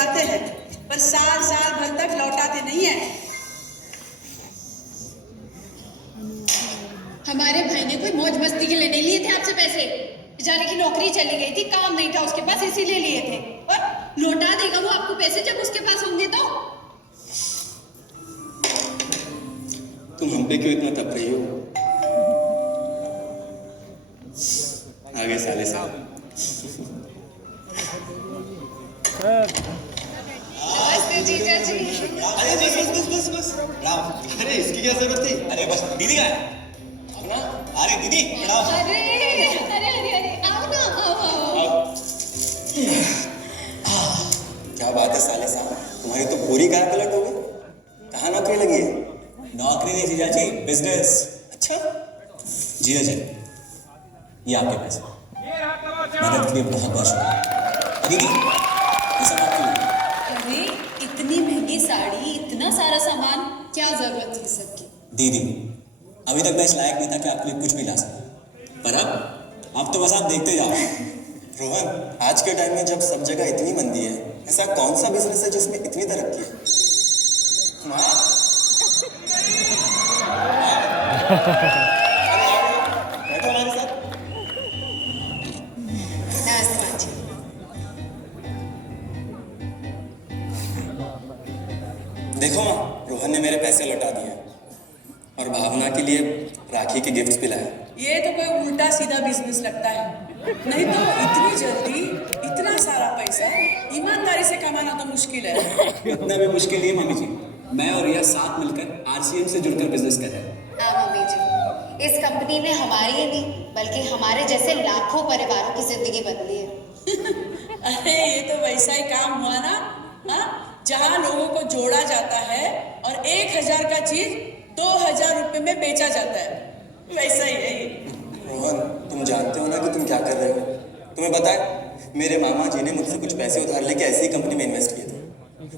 जाते हैं, पर साल साल भर तक लौटाते नहीं है। हमारे भाई ने कोई मौज मस्ती के लिए नहीं लिए थे आपसे पैसे। बेचारे की नौकरी चली गई थी, काम नहीं था उसके पास, इसीलिए लिए थे। और लौटा देगा वो आपको पैसे जब उसके पास होंगे तो। तुम हम पे क्यों इतना तप रही हो? आगे साले साहब। नमस्ते जीजा जी। अरे बस अरे इसकी क्या जरूरत थी? अरे बस दीदी का है अपना। अरे दीदी प्रणाम। अरे अरे अरे अरे आओ ना, आओ। क्या बात है साले साहब, तुम्हारी तो पूरी कार पलट हो गई। कहाँ नौकरी लगी है? नौकरी नहीं जीजा जी, बिजनेस। अच्छा जीजा जी, ये आपके पैसे, मदद के लिए बहुत बहुत शुक्रिया। दीदी ये सब आपके लिए। अरे इतनी महंगी साड़ी, इतना सारा सामान, क्या जरूरत थी सबकी? दीदी अभी तक मैं इस लायक नहीं था कि आपके लिए कुछ भी ला सकूं, पर अब तो बस आप देखते जाओ। रोहन, आज के टाइम में जब सब जगह इतनी मंदी है, ऐसा कौन सा बिजनेस है जिसमें इतनी तरक्की है? बैठो हमारे साथ। नमस्ते जी। देखो माँ, रोहन ने मेरे पैसे लौटा दिए और भावना के लिए राखी के गिफ्ट्स भी लाए। ये तो कोई उल्टा सीधा बिजनेस लगता है। नहीं तो इतनी जल्दी इतना सारा पैसा ईमानदारी से कमाना तो मुश्किल है। इतना भी मुश्किल नहीं है मम्मी जी, मैं और रिया साथ मिलकर आरसीएम से जुड़कर बिजनेस कर रहे हैं। हाँ मम्मी जी, इस कंपनी ने हमारी ही नहीं बल्कि हमारे जैसे लाखों परिवारों की जिंदगी बदली है। अरे ये तो वैसा ही काम हुआ ना, हाँ, जहाँ लोगों को जोड़ा जाता है और 1000 का चीज 2000 रुपए में बेचा जाता है, वैसा ही है ये। रोहन, तुम जानते हो ना कि तुम क्या कर रहे हो? तुम्हें पता है, मेरे मामा जी ने मुझसे कुछ पैसे उधार लेके ऐसी कंपनी में इन्वेस्ट किए थे।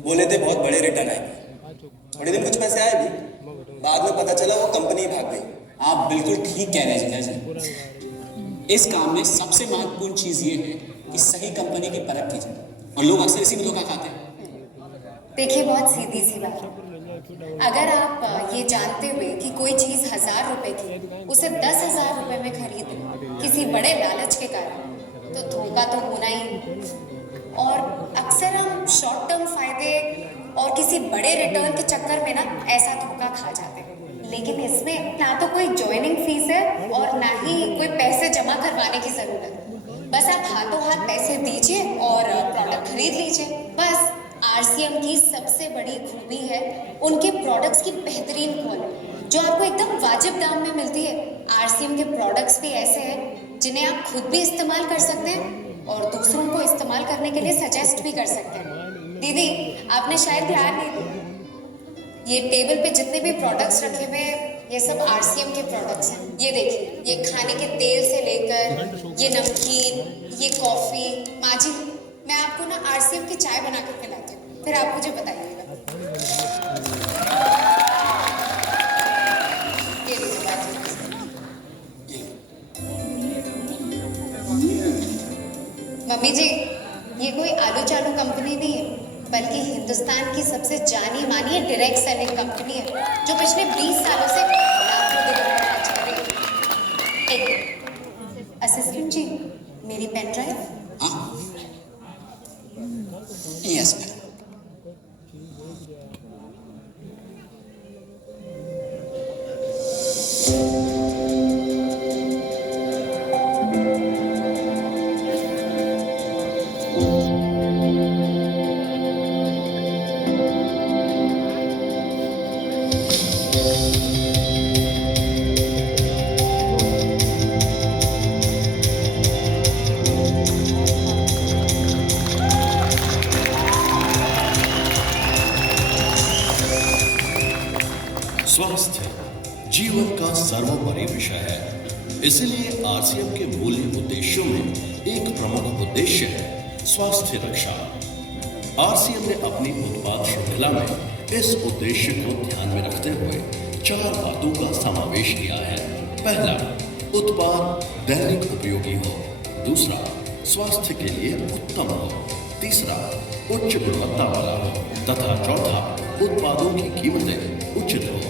बोले थे बहुत बड़े रिटर्न आएंगे। थोड़े दिन कुछ पैसे आए भी, बाद में पता चला वो कंपनी भाग गई। आप बिल्कुल ठीक कह रहे हैं जीजा जी। इस काम में सबसे महत्वपूर्ण चीज ये है कि सही कंपनी की परख की जाए, और लोग अक्सर इसी में धोखा खाते हैं। देखिए बहुत सीधी सी बात है, अगर आप ये जानते हुए कि कोई चीज़ 1000 रुपए की उसे 10,000 रुपए में खरीद लें किसी बड़े लालच के कारण, तो धोखा तो होना ही। और अक्सर हम शॉर्ट टर्म फायदे और किसी बड़े रिटर्न के चक्कर में ना ऐसा धोखा खा जाते हैं। लेकिन इसमें ना तो कोई ज्वाइनिंग फीस है और ना ही कोई पैसे जमा करवाने की ज़रूरत है। बस आप हाथों हाथ पैसे दीजिए और प्रोडक्ट खरीद लीजिए। बस आरसीएम की सबसे बड़ी खूबी है उनके प्रोडक्ट्स की बेहतरीन क्वालिटी, जो आपको एकदम वाजिब दाम में मिलती है। आरसीएम के प्रोडक्ट्स भी ऐसे हैं जिन्हें आप खुद भी इस्तेमाल कर सकते हैं और दूसरों को इस्तेमाल करने के लिए सजेस्ट भी कर सकते हैं। दीदी, आपने शायद ध्यान नहीं दिया, ये टेबल पे जितने भी प्रोडक्ट्स रखे हुए हैं ये सब आरसीएम के प्रोडक्ट्स हैं। ये देखिए, ये खाने के तेल से लेकर ये नमकीन, ये कॉफ़ी। माँ जी, मैं आपको ना आरसीएम की चाय बना कर पिलाती हूँ, फिर आप मुझे बताइएगा। ये लीजिए मम्मी जी, ये कोई आलू चालू कंपनी नहीं है, बल्कि हिंदुस्तान की सबसे जानी मानी डायरेक्ट सेलिंग कंपनी है, जो पिछले 20 सालों से लाखों डिलीवरी चल रही है। एक असिस्टेंट जी, मेरी पेन ड्राइव। हाँ, यस मैडम। स्वास्थ्य जीवन का सर्वोपरि विषय है, इसलिए आरसीएम के मूल्य उद्देश्यों में एक प्रमुख उद्देश्य है स्वास्थ्य रक्षा। आरसीएम ने अपनी उत्पाद श्रृंखला में इस उद्देश्य को ध्यान में रखते हुए 4 बातों का समावेश किया है। पहला, उत्पाद दैनिक उपयोगी हो। दूसरा, स्वास्थ्य के लिए उत्तम हो। तीसरा, उच्च गुणवत्ता वाला हो तथा चौथा उत्पादों की कीमतें उचित हो।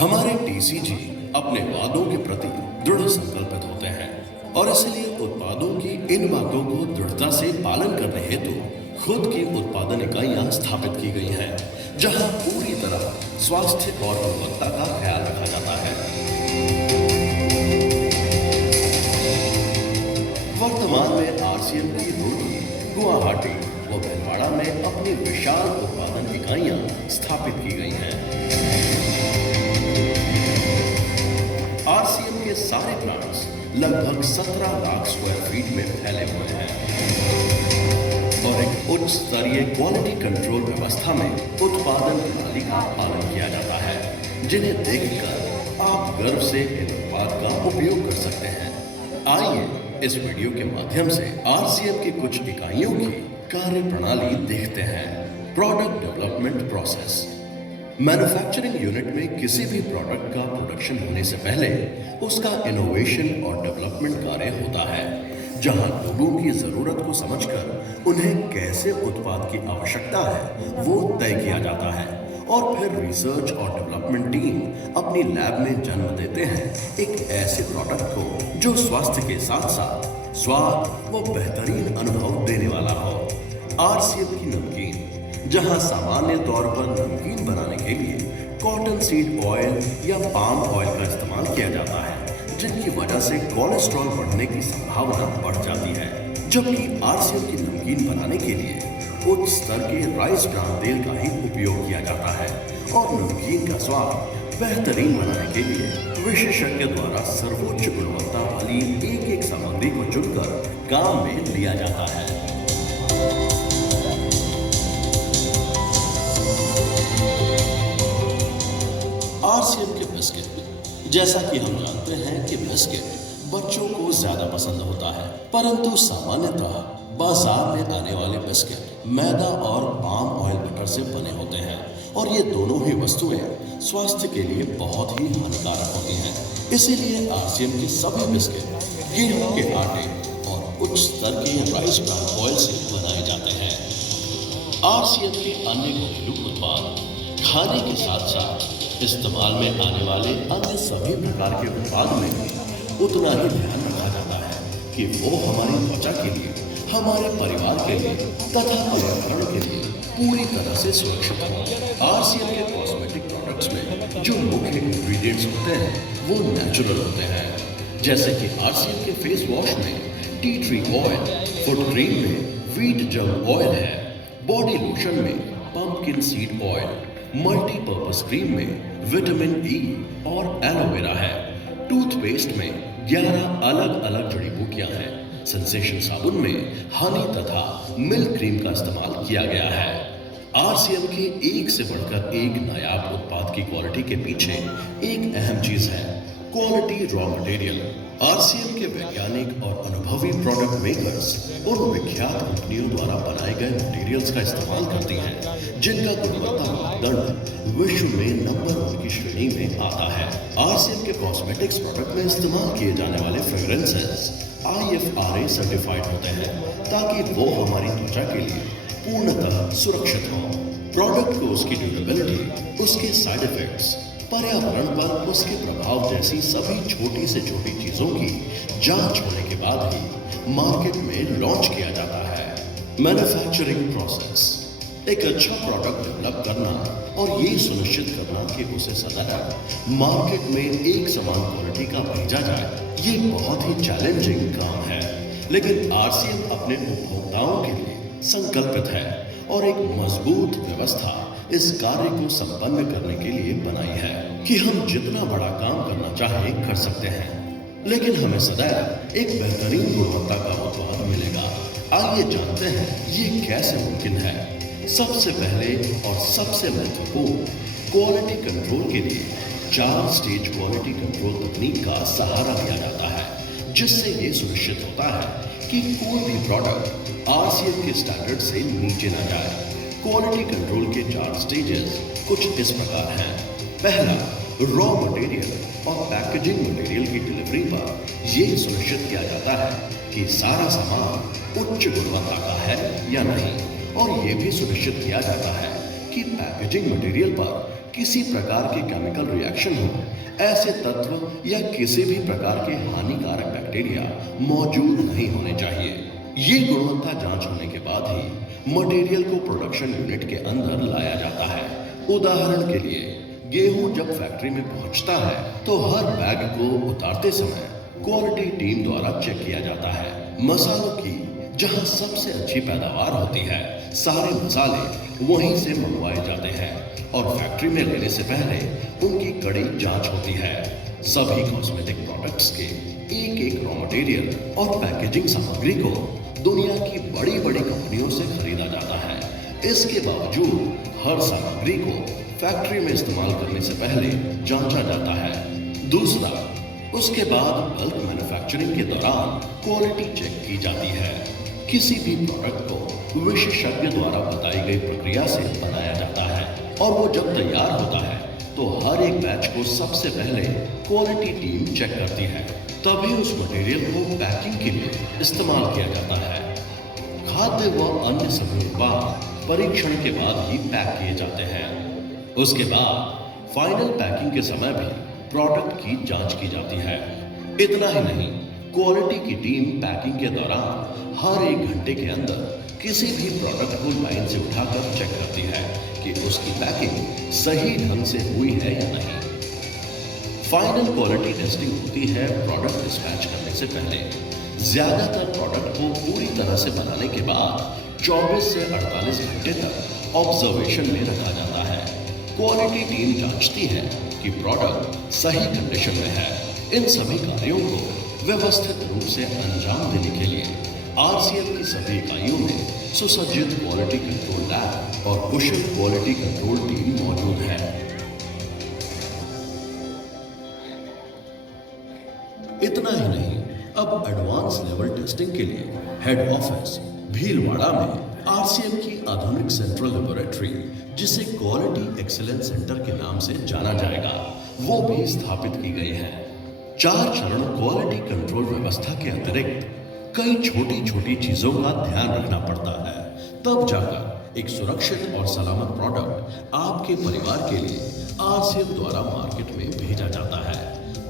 हमारे टीसीजी अपने वादों के प्रति दृढ़ संकल्पित होते हैं और इसलिए उत्पादों की इन बातों को दृढ़ता से पालन करने हेतु खुद की उत्पादन इकाइयां स्थापित की गई हैं, जहां पूरी तरह स्वास्थ्य और गुणवत्ता का ख्याल रखा जाता है। वर्तमान में आरसीएम की रूड़की, गुवाहाटी व भीलवाड़ा में अपनी विशाल उत्पादन इकाइयां स्थापित की गई हैं। आरसीएम के सारे प्लांट्स लगभग 17 लाख स्क्वायर फीट में फैले हुए हैं और एक उच्च स्तरीय क्वालिटी कंट्रोल व्यवस्था में उत्पादन प्रणाली का पालन किया जाता है, जिन्हें देखकर आप गर्व से इन उत्पाद का उपयोग कर सकते हैं। आइए इस वीडियो के माध्यम से आरसीएम की कुछ इकाइयों की कार्य प्रणाली देखते हैं। Product development process. Manufacturing unit में किसी भी प्रोडक्ट का प्रोडक्शन होने से पहले उसका इनोवेशन और डेवलपमेंट कार्य होता है, जहां लोगों की जरूरत को समझकर उन्हें कैसे उत्पाद की आवश्यकता है वो तय किया जाता है और फिर रिसर्च और डेवलपमेंट टीम अपनी लैब में जन्म देते हैं एक ऐसे प्रोडक्ट को जो स्वास्थ्य के साथ साथ स्वाद व बेहतरीन अनुभव देने वाला हो। आरसीएम की नमकीन, जहां सामान्य तौर पर नमकीन बनाने के लिए कॉटन सीड ऑयल या पाम ऑयल का इस्तेमाल किया जाता है, जिनकी वजह से कोलेस्ट्रॉल बढ़ने की संभावना बढ़ जाती है, जबकि आरसीएम की नमकीन बनाने के लिए उच्च स्तर के राइस ब्रान तेल का ही उपयोग किया जाता है और नमकीन का स्वाद बेहतरीन बनाने के लिए विशेषज्ञ द्वारा सर्वोच्च गुणवत्ता वाली एक एक सामग्री को चुनकर काम में लिया जाता है। आरसीएम के बिस्किट, जैसा कि हम जानते हैं कि बिस्किट बच्चों को ज्यादा पसंद होता है, परंतु सामान्यतः बाजार में आने वाले बिस्किट मैदा और पाम ऑयल बटर से बने होते हैं और ये दोनों ही वस्तुएं स्वास्थ्य के लिए बहुत ही हानिकारक होती हैं। इसीलिए आरसीएम के सभी बिस्किट गेहूं के आटे और उच्च स्तर के राइस ब्रान ऑयल से बनाए जाते हैं। आरसीएम के अन्य घरेलू उत्पाद खाने के साथ साथ इस्तेमाल में आने वाले अन्य सभी प्रकार के उत्पाद में उतना ही ध्यान रखा जाता है कि वो हमारी त्वचा के लिए, हमारे परिवार के लिए तथा पर्यावरण के लिए पूरी तरह से सुरक्षित हो। आरसीएम के कॉस्मेटिक प्रोडक्ट्स में जो मुख्य इंग्रेडिएंट्स होते हैं वो नेचुरल होते हैं, जैसे कि आरसीएम के फेस वॉश में tea tree oil, foot cream में व्हीट जम ऑयल है, बॉडी लोशन में pumpkin seed oil, multipurpose cream में विटामिन ई और एलोवेरा है, टूथपेस्ट में 11 अलग अलग जड़ी बूटियां हैं, सेंसेशन साबुन में हनी तथा मिल्क क्रीम का इस्तेमाल किया गया है। आरसीएम के एक से बढ़कर एक नायाब उत्पाद की क्वालिटी के पीछे एक अहम चीज है, क्वालिटी रॉ मटेरियल। आरसीएम के वैज्ञानिक और अनुभवी प्रोडक्ट मेकर्स उन विख्यात कंपनियों द्वारा बनाए गए मटेरियल्स का इस्तेमाल करती हैं जिनका गुणवत्ता मानदंड विश्व में नंबर 1 की श्रेणी में आता है। आरसीएम के कॉस्मेटिक्स प्रोडक्ट में इस्तेमाल किए जाने वाले फ्रेग्रेंसेस IFRA सर्टिफाइड होते हैं ताकि वो हमारी त्वचा के लिए पूर्णतः सुरक्षित हो। प्रोडक्ट को उसकी ड्यूरेबिलिटी, उसके साइड इफेक्ट्स, पर्यावरण पर उसके प्रभाव जैसी सभी छोटी से छोटी चीजों की जांच होने के बाद ही मार्केट में लॉन्च किया जाता है। मैन्युफैक्चरिंग प्रोसेस, एक अच्छा प्रोडक्ट डेवलप करना और ये सुनिश्चित करना कि उसे सदैव मार्केट में एक समान क्वालिटी का भेजा जाए, ये बहुत ही चैलेंजिंग काम है, लेकिन आरसीएम अपने उपभोक्ताओं के लिए संकल्पित है और एक मजबूत व्यवस्था इस कार्य को संपन्न करने के लिए बनाई है कि हम जितना बड़ा काम करना चाहें कर सकते हैं, लेकिन हमें सदैव एक बेहतरीन गुणवत्ता का उत्पाद मिलेगा। आइए जानते हैं ये कैसे मुमकिन है। सबसे पहले और सबसे महत्वपूर्ण, क्वालिटी कंट्रोल के लिए 4 स्टेज क्वालिटी कंट्रोल तकनीक का सहारा लिया जाता है, जिससे ये सुनिश्चित होता है कि कोई भी प्रोडक्ट आरसीएम के स्टैंडर्ड से नीचे ना जाए। क्वालिटी कंट्रोल के 4 स्टेजेस कुछ इस प्रकार हैं। पहला, रॉ मटेरियल और पैकेजिंग मटेरियल की डिलीवरी पर यह सुनिश्चित किया जाता है कि सारा सामान उच्च गुणवत्ता का है या नहीं। और ये भी सुनिश्चित किया जाता है कि पैकेजिंग मटेरियल पर किसी प्रकार के केमिकल रिएक्शन हो, ऐसे तत्व या किसी भी प्रकार के हानिकारक बैक्टीरिया मौजूद नहीं होने चाहिए। ये गुणवत्ता जांच होने के बाद ही मटेरियल को प्रोडक्शन यूनिट के अंदर लाया जाता है। उदाहरण के लिए गेहूं जब फैक्ट्री में पहुंचता है तो हर बैग को उतारते समय क्वालिटी टीम द्वारा चेक किया जाता है। मसालों की जहां सबसे अच्छी पैदावार होती है, सारे मसाले वहीं से मंगवाए जाते हैं और फैक्ट्री में लेने से पहले उनकी कड़ी जांच होती है। सभी कॉस्मेटिक प्रोडक्ट्स के एक एक रॉ मटेरियल और पैकेजिंग सामग्री को दुनिया की बड़ी बड़ी कंपनियों से खरीदा जाता है। इसके बावजूद हर सामग्री को फैक्ट्री में इस्तेमाल करने से पहले जांचा जाता है। दूसरा, उसके बाद बल्क मैन्युफैक्चरिंग के दौरान क्वालिटी चेक की जाती है। किसी भी प्रोडक्ट को विशेषज्ञ द्वारा बताई गई प्रक्रिया से बनाया जाता है और वो जब तैयार होता है तो हर एक बैच को सबसे पहले क्वालिटी टीम चेक करती है, तभी उस मटेरियल को पैकिंग के लिए इस्तेमाल किया जाता है। खाद्य व अन्य सभी उत्पाद परीक्षण के बाद ही पैक किए जाते हैं। उसके बाद फाइनल पैकिंग के समय भी प्रोडक्ट की जांच की जाती है। इतना ही नहीं, क्वालिटी की टीम पैकिंग के दौरान हर एक घंटे के अंदर किसी भी प्रोडक्ट को लाइन से उठाकर चेक करती है कि उसकी पैकिंग सही ढंग से हुई है या नहीं। फाइनल क्वालिटी टेस्टिंग होती है प्रोडक्ट डिस्पैच करने से पहले। ज्यादातर प्रोडक्ट को पूरी तरह से बनाने के बाद 24 से 48 घंटे तक ऑब्जर्वेशन में रखा जाता है। क्वालिटी टीम जांचती है कि प्रोडक्ट सही कंडीशन में है। इन सभी कार्यों को व्यवस्थित रूप से अंजाम देने के लिए आरसीएम की सभी इकाइयों में सुसज्जित क्वालिटी कंट्रोल लैब और कुशल क्वालिटी कंट्रोल टीम मौजूद है। इतना ही नहीं, अब एडवांस लेवल टेस्टिंग के लिए हेड ऑफिस भीलवाड़ा में आरसीएम की आधुनिक सेंट्रल लेबोरेटरी, जिसे क्वालिटी एक्सीलेंस सेंटर के नाम से जाना जाएगा, वो भी स्थापित की गई है। 4 चरण क्वालिटी कंट्रोल व्यवस्था के अतिरिक्त कई छोटी छोटी चीजों का ध्यान रखना पड़ता है, तब जाकर एक सुरक्षित और सलामत प्रोडक्ट आपके परिवार के लिए आरसीएम द्वारा मार्केट में भेजा जाता है।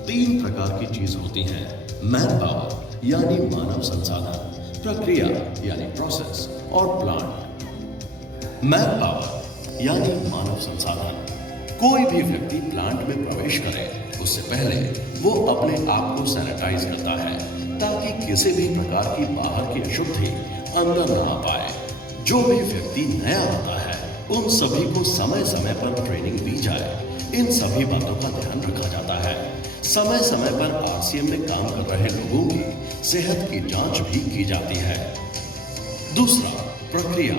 3 प्रकार की चीज होती हैं: मैन पावर यानी मानव संसाधन, प्रक्रिया यानी प्रोसेस और प्लांट। मैन पावर यानी मानव संसाधन। कोई भी व्यक्ति प्लांट में प्रवेश करे उससे पहले वो अपने आप को सैनिटाइज करता है ताकि किसी भी प्रकार की बाहर की अशुद्धि अंदर न आ पाए। जो भी व्यक्ति नया आता है उन सभी को समय समय पर ट्रेनिंग दी जाए। इन सभी बातों का ध्यान रखा जाता है। समय समय पर आरसीएम में काम कर रहे लोगों की सेहत की जांच भी की जाती है। दूसरा, प्रक्रिया।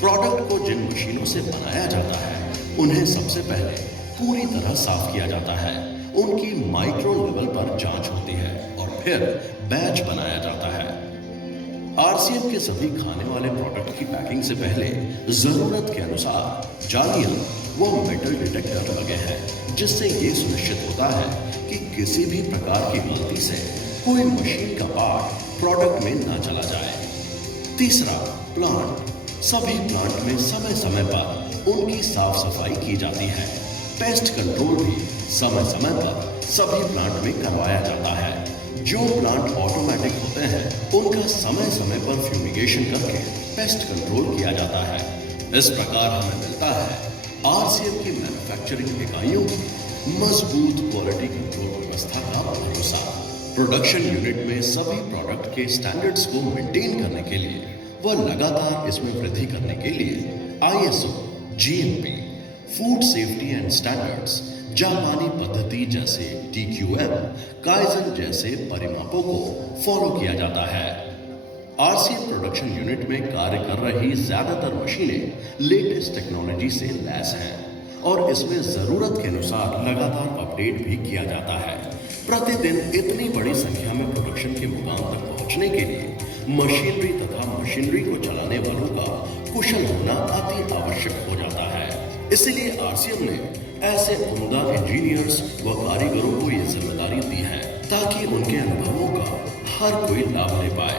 प्रोडक्ट को जिन मशीनों से बनाया जाता है उन्हें सबसे पहले पूरी तरह साफ किया जाता है। उनकी माइक्रो लेवल पर जांच होती है और फिर बैच बनाया जाता है। आरसीएम के सभी खाने वाले प्रोडक्ट की पैकिंग से पहले जरूरत के अनुसार जालियां व मेटल डिटेक्टर लगे हैं, जिससे ये सुनिश्चित होता है कि किसी भी प्रकार की गलती से कोई मशीन का पार्ट प्रोडक्ट में ना चला जाए। तीसरा, प्लांट। सभी प्लांट में समय समय पर उनकी साफ सफाई की जाती है। पेस्ट कंट्रोल भी समय समय पर सभी प्लांट में करवाया जाता है। जो प्लांट ऑटोमेटिक होते हैं उनका समय समय पर फ्यूमिगेशन करके पेस्ट कंट्रोल किया जाता है। इस प्रकार हमें मिलता है आरसीएम की मैन्युफैक्चरिंग इकाइयों की मजबूत क्वालिटी कंट्रोल व्यवस्था का भरोसा। प्रोडक्शन यूनिट में सभी प्रोडक्ट के स्टैंडर्ड्स को मेंटेन करने के लिए व लगातार इसमें वृद्धि करने के लिए ISO, GMP, food safety and standards, जापानी पद्धति जैसे TQM, काइजन जैसे परिमापों को फॉलो किया जाता है। आरसीएम प्रोडक्शन यूनिट में कार्य कर रही ज्यादातर मशीनें लेटेस्ट टेक्नोलॉजी से लैस हैं और इसमें जरूरत के अनुसार लगातार अपडेट भी किया जाता है। प्रतिदिन इतनी बड़ी संख्या में प्रोडक्शन के मुकाम तक पहुंचने के लिए मशीनरी तथा मशीनरी को चलाने वालों का कुशल होना अति आवश्यक हो जाता है। इसलिए आरसीएम ने ऐसे उम्दा इंजीनियर्स व कारीगरों को ये जिम्मेदारी दी है ताकि उनके अनुभवों का हर कोई लाभ ले पाए।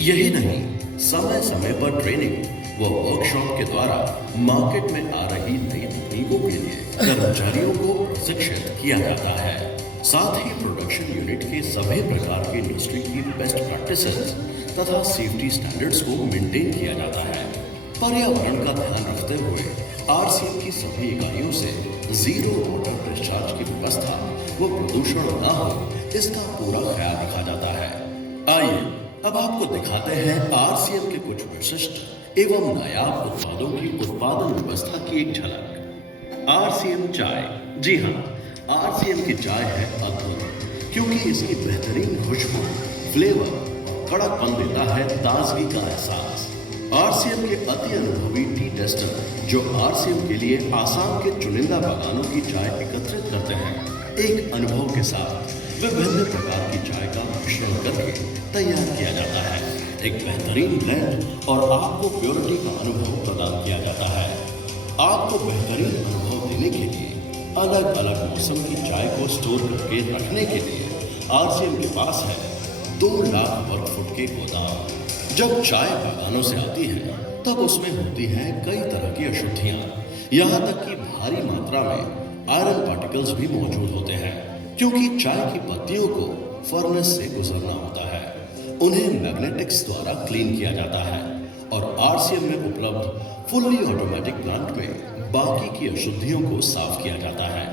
यही नहीं, समय समय पर ट्रेनिंग व वर्कशॉप के द्वारा मार्केट में आ रही नई तकनीकों के लिए कर्मचारियों को प्रशिक्षित किया जाता है। साथ ही प्रोडक्शन यूनिट के सभी प्रकार की इंडस्ट्री की बेस्ट प्रैक्टिसेस तथा सेफ्टी स्टैंडर्ड्स को मेंटेन किया जाता है। पर्यावरण का ध्यान रखते हुए आरसीएम की सभी इकाइयों से जीरो वाटर डिस्चार्ज की व्यवस्था व प्रदूषण न हो, इसका पूरा ख्याल रखा जाता है। आइए अब आपको दिखाते हैं आरसीएम के कुछ विशिष्ट एवं नायाब उत्पादों की उत्पादन व्यवस्था की एक झलक। आरसीएम चाय। जी हाँ, आरसीएम की चाय है अद्भुत, क्योंकि इसकी बेहतरीन खुशबू, फ्लेवर और कड़कपन देता है ताजगी का एहसास। आरसीएम के अति अनुभवी टी टेस्टर जो आरसीएम के लिए आसाम के चुनिंदा बागानों की चाय एकत्रित करते हैं, एक अनुभव के साथ विभिन्न प्रकार की चाय का मिश्रण करके तैयार किया जाता है। एक बेहतरीन ब्लेंड और आपको प्योरिटी का अनुभव प्रदान किया जाता है। आपको बेहतरीन अनुभव देने के लिए अलग अलग मौसम की चाय को स्टोर करके रखने के लिए आरसीएम के पास है 2 लाख वर्ग फुट के गोदाम। जब चाय बागानों से आती है तब उसमें होती हैं कई तरह की अशुद्धियां, यहाँ तक कि भारी मात्रा में आयरन पार्टिकल्स भी मौजूद होते हैं, क्योंकि चाय की पत्तियों को फर्नेस से गुजरना होता है। उन्हें मैग्नेटिक्स द्वारा क्लीन किया जाता है और आरसीएम में उपलब्ध फुल्ली ऑटोमेटिक प्लांट में बाकी की अशुद्धियों को साफ किया जाता है।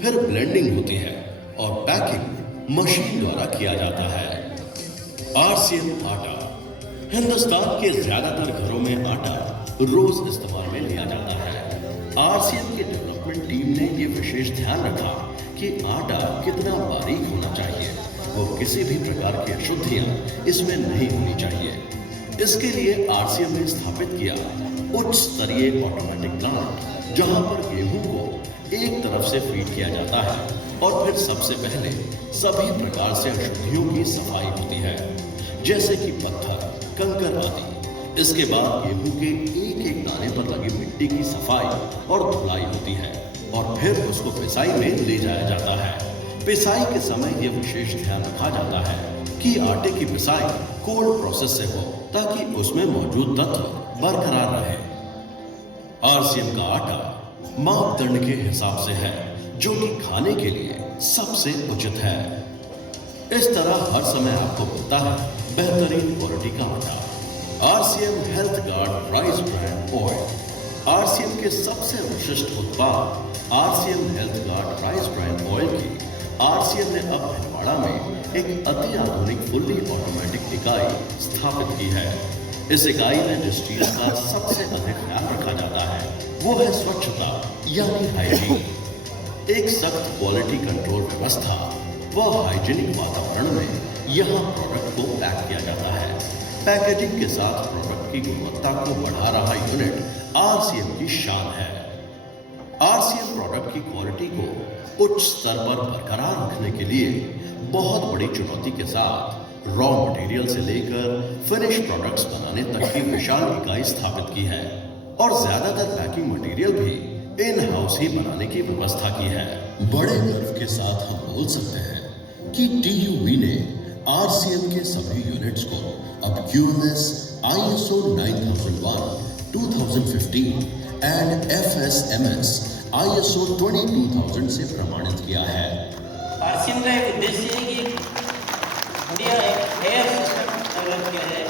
फिर ब्लेंडिंग होती है और पैकिंग मशीन द्वारा किया जाता है। आरसीएम आटा। हिंदुस्तान के ज्यादातर घरों में आटा रोज इस्तेमाल में लिया जाता है। आरसीएम की डेवलपमेंट टीम ने ये विशेष ध्यान रखा कि आटा कितना बारीक होना चाहिए, वो किसी भी प्रकार की अशुद्धियां इसमें नहीं होनी चाहिए। इसके लिए आरसीएम ने स्थापित किया उच्च स्तरीय ऑटोमेटिक प्लांट, जहां पर गेहूं को एक तरफ से फीड किया जाता है और फिर सबसे पहले सभी प्रकार से अशुद्धियों की सफाई होती है, जैसे कि पत्थर, कंकर आदि। इसके बाद गेहूं के एक एक दाने पर लगी मिट्टी की सफाई और धुलाई होती है और फिर उसको पिसाई में ले जाया जाता है। पिसाई के समय यह विशेष ध्यान रखा जाता है कि आटे की पिसाई कोल्ड प्रोसेस से हो, ताकि उसमें मौजूद तत्व बरकरार रहे। आरसीएम का आटा मापदंड के हिसाब से है, जो कि खाने के लिए सबसे उचित है। इस तरह हर समय आपको मिलता है बेहतरीन क्वालिटी का आटा। RCM health guard rice brand oil. RCM के सबसे विशिष्ट उत्पाद RCM health guard rice brand oil की आरसीएम ने अब भिलवाड़ा में एक अति आधुनिक फुल्ली ऑटोमेटिक इकाई स्थापित की है। इस इकाई में जिस चीज का सबसे अधिक ख्याल रखा जाता है वो है स्वच्छता, यानी हाइजीन। एक सख्त क्वालिटी कंट्रोल व्यवस्था व हाइजीनिक वातावरण में यहाँ प्रोडक्ट को पैक किया जाता है। पैकेजिंग के साथ प्रोडक्ट की गुणवत्ता को बढ़ा रहा यूनिट आरसीएम की शान है। आरसीएम प्रोडक्ट की क्वालिटी को उच्च स्तर पर बरकरार रखने के लिए बहुत बड़ी चुनौती के साथ रॉ मटेरियल से लेकर फिनिश प्रोडक्ट्स बनाने तक की विशाल इकाई स्थापित की है और ज्यादातर पैकिंग मटेरियल भी इन हाउस ही बनाने की व्यवस्था की है। बड़े गर्व के साथ हम बोल सकते हैं कि टीयूवी ने आरसीएम के सभी यूनिट्स को अब QMS, ISO 9001, 2015 and FSMS, ISO 22000 से प्रमाणित किया है। आरसीएम का एक उद्देश्य है कि बढ़िया एक फेयर सिस्टम डेवलप किया जाए,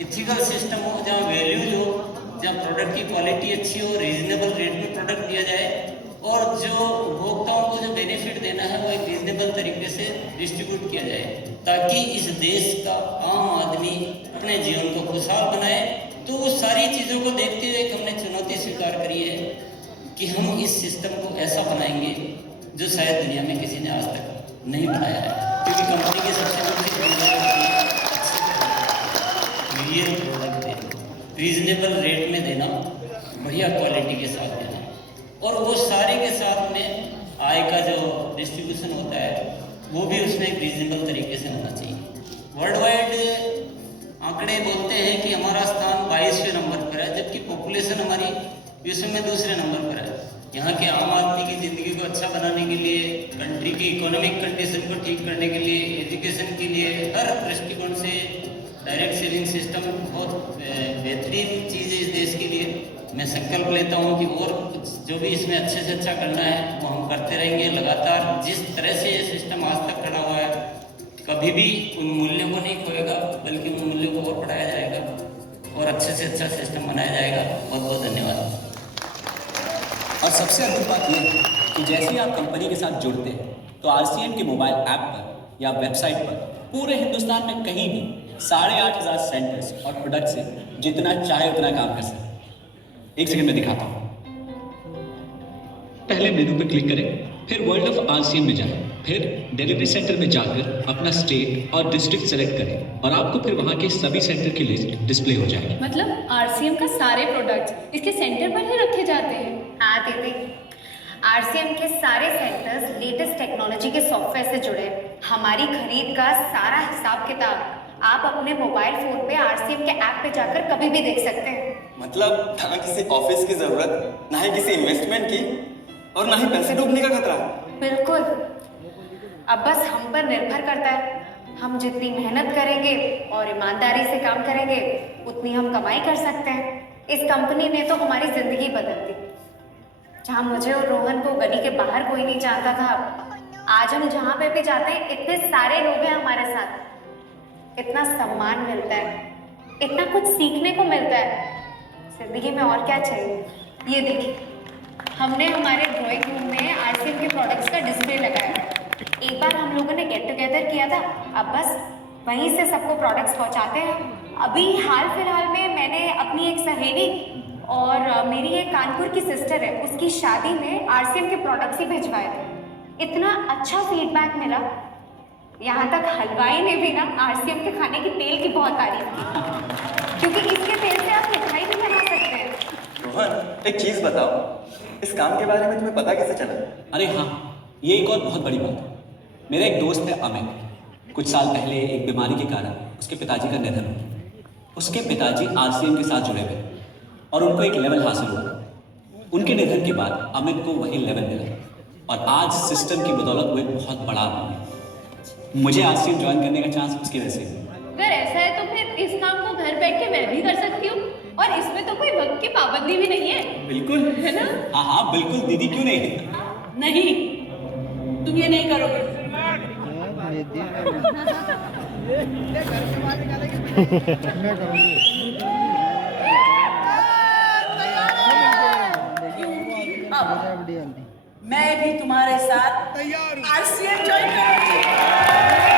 इथिकल सिस्टम हो, जहाँ वैल्यूज हो, जहाँ प्रोडक्ट की क्वालिटी अच्छी हो, रीजनेबल रेट में प्रोडक्ट दिया जाए और जो उपभोक्ताओं को जो बेनिफिट देना है वो एक रीजनेबल तरीके से डिस्ट्रीब्यूट किया जाए, ताकि इस देश का आम आदमी अपने जीवन को खुशहाल बनाए। तो वो सारी चीज़ों को देखते हुए हमने चुनौती स्वीकार करी है कि हम इस सिस्टम को ऐसा बनाएंगे जो शायद दुनिया में किसी ने आज तक नहीं बनाया है, क्योंकि कंपनी के सबसे रियल प्रोडक्ट देना, रीजनेबल रेट में देना, बढ़िया क्वालिटी के साथ देना, और वो सारे के साथ में आय का जो डिस्ट्रीब्यूशन होता है वो भी उसमें एक रीजनेबल तरीके से होना चाहिए। वर्ल्ड वाइड आंकड़े बोलते हैं कि हमारा स्थान 22वें नंबर पर है, जबकि पॉपुलेशन हमारी विश्व में दूसरे नंबर पर है। यहाँ के आम आदमी की ज़िंदगी को अच्छा बनाने के लिए, कंट्री की इकोनॉमिक कंडीशन को ठीक करने के लिए, एजुकेशन के लिए, हर दृष्टिकोण से डायरेक्ट सेलिंग सिस्टम बहुत बेहतरीन चीज़ है इस देश के लिए। मैं संकल्प लेता हूँ कि और कुछ जो भी इसमें अच्छे से अच्छा करना है वो हम करते रहेंगे लगातार। जिस तरह से ये सिस्टम आज तक खड़ा हुआ है, कभी भी उन मूल्यों को नहीं खोएगा, बल्कि उन मूल्यों को और बढ़ाया जाएगा और अच्छे से अच्छा सिस्टम बनाया जाएगा। बहुत बहुत धन्यवाद। और सबसे अद्भुत बात यह है कि जैसे ही आप कंपनी के साथ जुड़ते हैं तो आरसीएम के मोबाइल ऐप पर या वेबसाइट पर पूरे हिंदुस्तान में कहीं भी 8,500 सेंटर्स और प्रोडक्ट से जितना चाहे उतना काम कर सकते हैं। एक सेकंड में दिखाता हूँ। पहले मेनू पर क्लिक करें, फिर वर्ल्ड ऑफ आरसीएम में जाएं, फिर डिलीवरी सेंटर में जाकर अपना स्टेट और डिस्ट्रिक्ट सेलेक्ट करें और आपको फिर वहाँ के सभी सेंटर की लिस्ट डिस्प्ले हो जाएगी। मतलब आरसीएम का सारे प्रोडक्ट्स इसके सेंटर पर ही रखे जाते हैं। हाँ दीदी, आरसीएम के सारे सेंटर्स लेटेस्ट टेक्नोलॉजी के सॉफ्टवेयर से जुड़े हैं। हमारी खरीद का सारा हिसाब किताब आप अपने मोबाइल फोन पे आरसीएम के ऐप पे जाकर कभी भी देख सकते हैं। मतलब ना किसी ऑफिस की जरूरत, ना ही किसी इन्वेस्टमेंट की, और ना ही पैसे डूबने का खतरा। बिल्कुल। अब बस हम पर निर्भर करता है। हम जितनी मेहनत करेंगे और ईमानदारी से काम करेंगे, उतनी हम कमाई कर सकते हैं। इस कंपनी ने तो हमारी जिंदगी बदल दी। जहाँ मुझे और रोहन को गली के बाहर कोई नहीं जानता था, आज हम जहाँ पे भी जाते हैं इतने सारे लोग हैं हमारे साथ। इतना सम्मान मिलता है, इतना कुछ सीखने को मिलता है। जिंदगी में और क्या चाहिए। ये देखिए, हमने हमारे ड्राइंग रूम में आरसीएम के प्रोडक्ट्स का डिस्प्ले लगाया है। एक बार हम लोगों ने गेट टुगेदर किया था, अब बस वहीं से सबको प्रोडक्ट्स पहुंचाते हैं। अभी हाल फिलहाल में मैंने अपनी एक सहेली और मेरी एक कानपुर की सिस्टर है, उसकी शादी में आरसीएम के प्रोडक्ट्स ही भिजवाए थे। इतना अच्छा फीडबैक मिला, यहाँ तक हलवाई ने भी ना आरसीएम के खाने की तेल की बहुत तारीफ की, क्योंकि इसके तेल से आप मिठाई भी बना सकते हैं। रोहन, एक चीज बताओ, इस काम के बारे में तुम्हें पता कैसे चला? अरे हाँ, ये एक और बहुत बड़ी बात है। मेरा एक दोस्त है अमित। कुछ साल पहले एक बीमारी के कारण उसके पिताजी का निधन हो गया। उसके पिताजी आरसीएम के साथ जुड़े हुए और उनको एक लेवल हासिल हुआ। उनके निधन के बाद अमित को वही लेवल मिला और आज सिस्टम की बदौलत वो एक बहुत बड़ा आदमी है। मुझे आरसीएम ज्वाइन करने का चांस उसकी वजह से। अगर ऐसा है तो फिर इस काम को घर बैठ के मैं भी कर सकती हूँ, और इसमें तो कोई वक्त की पाबंदी भी नहीं है। बिल्कुल है ना? हाँ हाँ बिल्कुल दीदी, क्यों नहीं। नहीं, तुम ये नहीं करोगे। अब मैं भी तुम्हारे साथ आरसीएम ज्वाइन करूंगी।